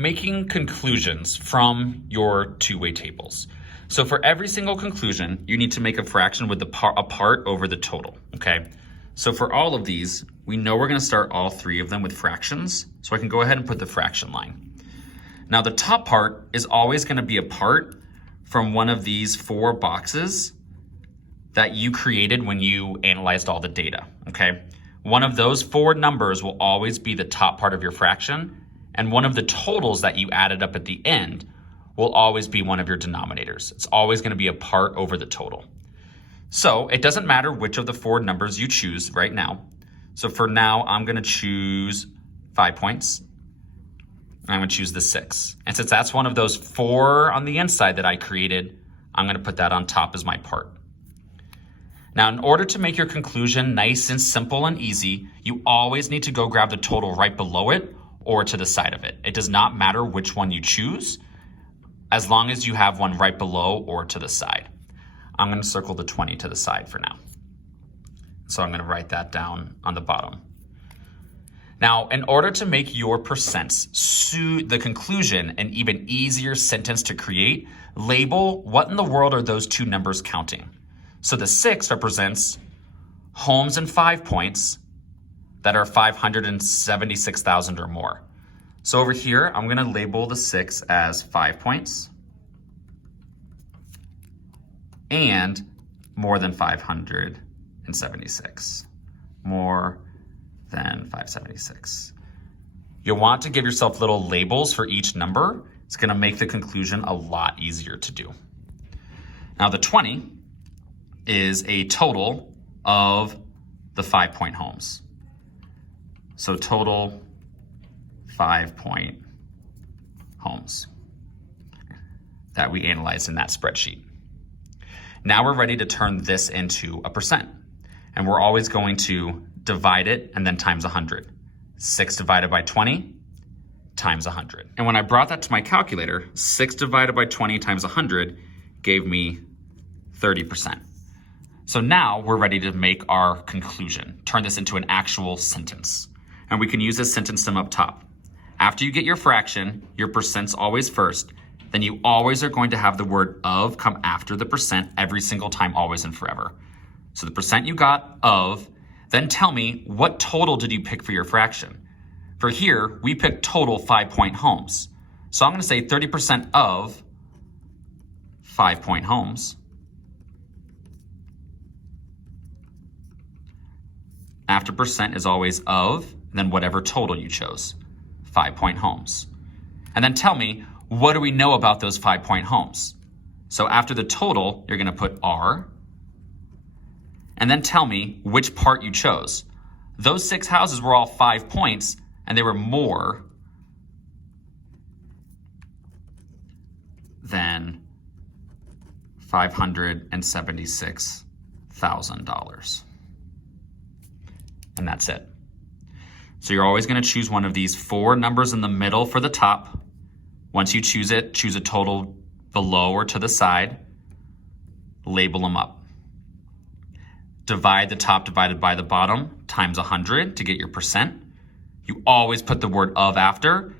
making conclusions from your two-way tables. So for every single conclusion, you need to make a fraction with a part over the total, okay? So for all of these, we know we're gonna start all three of them with fractions, so I can go ahead and put the fraction line. Now the top part is always gonna be a part from one of these four boxes that you created when you analyzed all the data, okay? One of those four numbers will always be the top part of your fraction, and one of the totals that you added up at the end will always be one of your denominators. It's always gonna be a part over the total. So it doesn't matter which of the four numbers you choose right now. So for now, I'm gonna choose 5 points. And I'm gonna choose the 6. And since that's one of those four on the inside that I created, I'm gonna put that on top as my part. Now, in order to make your conclusion nice and simple and easy, you always need to go grab the total right below it or to the side of it. It does not matter which one you choose, as long as you have one right below or to the side. I'm gonna circle the 20 to the side for now. So I'm gonna write that down on the bottom. Now, in order to make your percents the conclusion an even easier sentence to create, label what in the world are those two numbers counting. So the 6 represents homes and 5 points that are 576,000 or more. So over here, I'm gonna label the 6 as 5 points and more than 576. More than 576. You'll want to give yourself little labels for each number. It's gonna make the conclusion a lot easier to do. Now the 20 is a total of the 5-point homes. So total 5-point homes that we analyzed in that spreadsheet. Now we're ready to turn this into a percent. And we're always going to divide it and then times 100. 6 divided by 20 times 100. And when I brought that to my calculator, 6 divided by 20 times 100 gave me 30%. So now we're ready to make our conclusion, turn this into an actual sentence. And we can use this sentence sum up top. After you get your fraction, your percent's always first, then you always are going to have the word of come after the percent every single time, always and forever. So the percent you got of, then tell me what total did you pick for your fraction? For here, we picked total 5-point homes. So I'm gonna say 30% of 5-point homes. After percent is always of, and then whatever total you chose, 5-point homes. And then tell me, what do we know about those 5-point homes? So after the total, you're gonna put R, and then tell me which part you chose. Those 6 houses were all 5 points, and they were more than $576,000. And that's it. So you're always gonna choose one of these 4 numbers in the middle for the top. Once you choose it, choose a total below or to the side, label them up. Divide the top divided by the bottom times 100 to get your percent. You always put the word of after.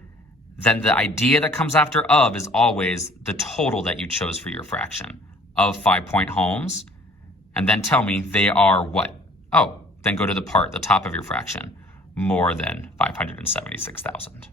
Then the idea that comes after of is always the total that you chose for your fraction of 5-point homes. And then tell me they are what? Oh, then go to the part, the top of your fraction, more than 576,000.